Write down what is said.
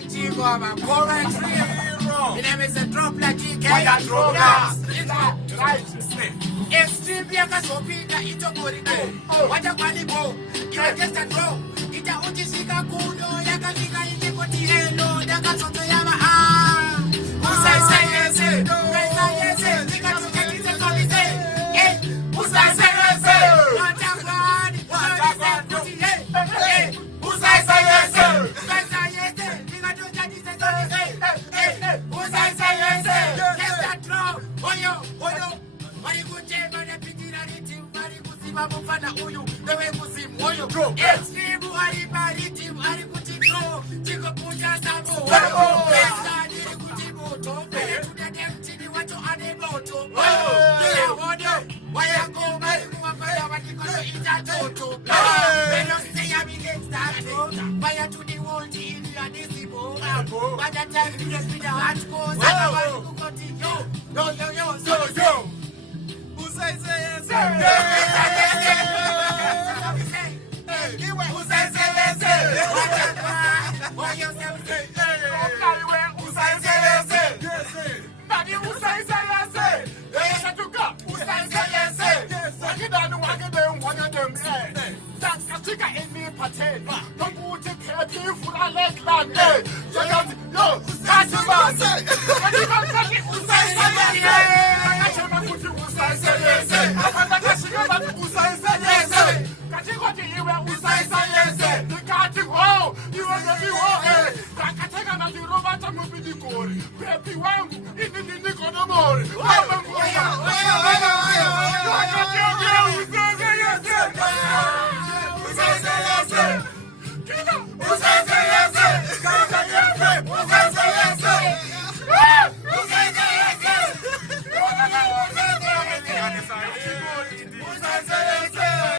Poetry hero. My name is Dropler. Right. Extreme yakazopinda itogoriko. Wachakwanipo. Iwe just a draw. Ita utishika kuno yakafika itikoti hello. Dakasoto yama Usai yes. Nikatukakize komite. Usai Mabufana uyu, the way Musim, Oyo, Extreme, Riddim, Arikutiko, Chico Puja Sabo, Kutimoto, to the empty, what to Ademoto, why I go, my Toto, when you say I'm against that, fire to the world, in the Ndisiyei, by the time you get with the heart goes, I want to continue, so, who says yes,